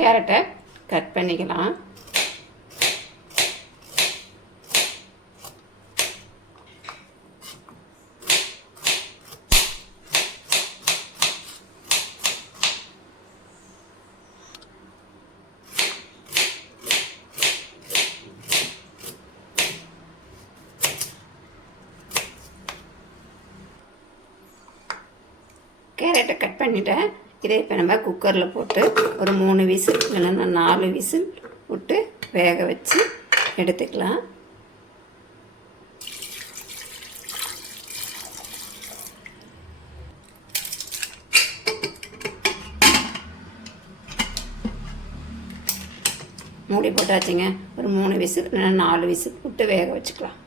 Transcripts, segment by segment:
கேரட்டை கட் பண்ணிக்கலாம். கேரட்டை கட் பண்ணிவிட்டேன். இதை இப்போ நம்ம குக்கரில் போட்டு ஒரு 3 விசில் இல்லைன்னா 4 விசில் விட்டு வேக வச்சு எடுத்துக்கலாம். மூடி போட்டாச்சுங்க. ஒரு 3 விசில் இல்லைன்னா 4 விசில் விட்டு வேக வச்சுக்கலாம்.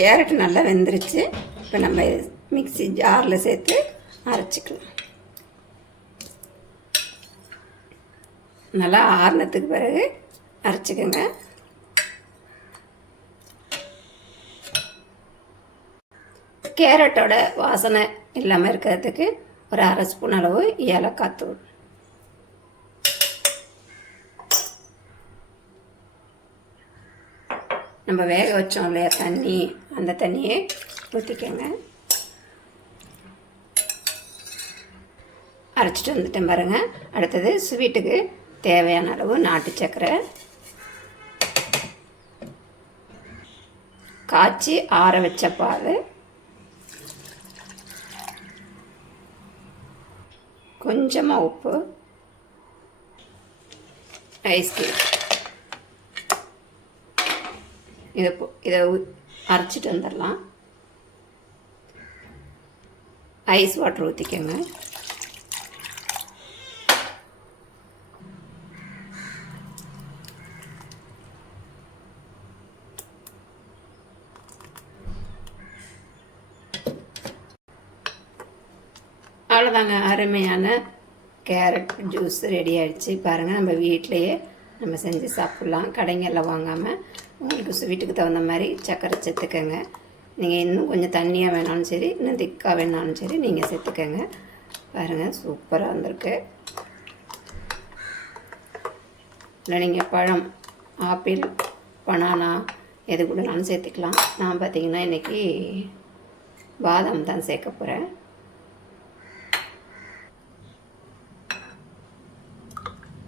கேரட் நல்லா வெந்துருச்சு. இப்போ நம்ம மிக்ஸி ஜாரில் சேர்த்து அரைச்சிக்கலாம். நல்லா ஆறுனத்துக்கு பிறகு அரைச்சிக்கோங்க. கேரட்டோட வாசனை இல்லாமல் இருக்கிறதுக்கு ஒரு 1/2 ஸ்பூன் அளவு ஏலக்காய் தூள், நம்ம வேக வச்சோம் இல்லையா தண்ணி, அந்த தண்ணியை ஊற்றிக்கோங்க. அரைச்சிட்டு வந்துட்டேன் பாருங்கள். அடுத்தது ஸ்வீட்டுக்கு தேவையான அளவு நாட்டு சர்க்கரை, காய்ச்சி ஆற வச்ச பால், கொஞ்சமாக உப்பு, ஐஸ்கிரீம். இதை அரைச்சிட்டு வந்துடலாம். ஐஸ் வாட்டர் ஊற்றிக்கோங்க. அவ்வளோதாங்க, அருமையான கேரட் ஜூஸ் ரெடி ஆகிடுச்சு. பாருங்கள், நம்ம வீட்டிலையே நம்ம செஞ்சு சாப்பிட்லாம். கடைங்களில் வாங்காமல் உங்களுக்கு ஸ்வீட்டுக்கு தகுந்த மாதிரி சர்க்கரை சேர்த்துக்கங்க. நீங்கள் இன்னும் கொஞ்சம் தண்ணியாக வேணாலும் சரி, இன்னும் திக்காக வேணாலும் சரி நீங்கள் சேர்த்துக்கங்க. பாருங்கள், சூப்பராக வந்திருக்கு. இல்லை நீங்கள் பழம், ஆப்பிள், பனானா எது கூடனாலும் சேர்த்துக்கலாம். நான் பார்த்திங்கன்னா இன்றைக்கி பாதாம் தான் சேர்க்க போகிறேன்.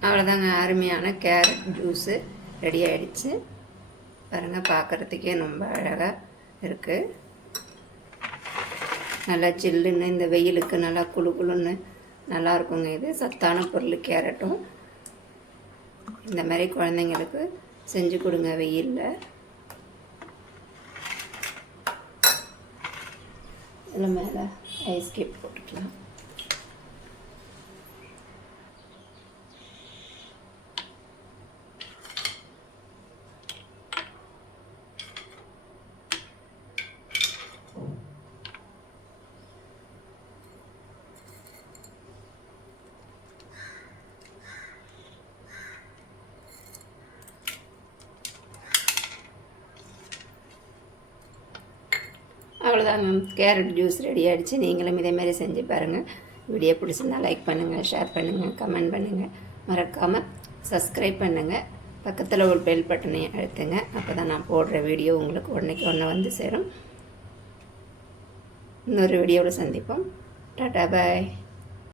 அவ்வளோதாங்க, அருமையான கேரட் ஜூஸு ரெடி ஆகிடுச்சு. பாருங்கள், பார்க்குறதுக்கே ரொம்ப அழகாக இருக்குது. நல்லா ஜில்லுன்னு இந்த வெயிலுக்கு நல்லா குளு குளுன்னு நல்லாயிருக்குங்க. இது சத்தான பொருள். கேரட்டும் இந்த மாதிரி குழந்தைங்களுக்கு செஞ்சு கொடுங்க வெயிலில். இதில் மேலே ஐஸ் கேப் போட்டுக்கலாம். அவ்வளோதாங்க, கேரட் ஜூஸ் ரெடி ஆகிடுச்சு. நீங்களும் இதேமாரி செஞ்சு பாருங்கள். வீடியோ பிடிச்சிருந்தா லைக் பண்ணுங்கள், ஷேர் பண்ணுங்கள், கமெண்ட் பண்ணுங்கள். மறக்காமல் சப்ஸ்கிரைப் பண்ணுங்கள். பக்கத்தில் ஒரு பெல் பட்டனை அழுத்துங்க. அப்போ தான் நான் போடுற வீடியோ உங்களுக்கு உடனேக்கு ஒன்று வந்து சேரும். இன்னொரு வீடியோவில் சந்திப்போம். டாடா, பாய்.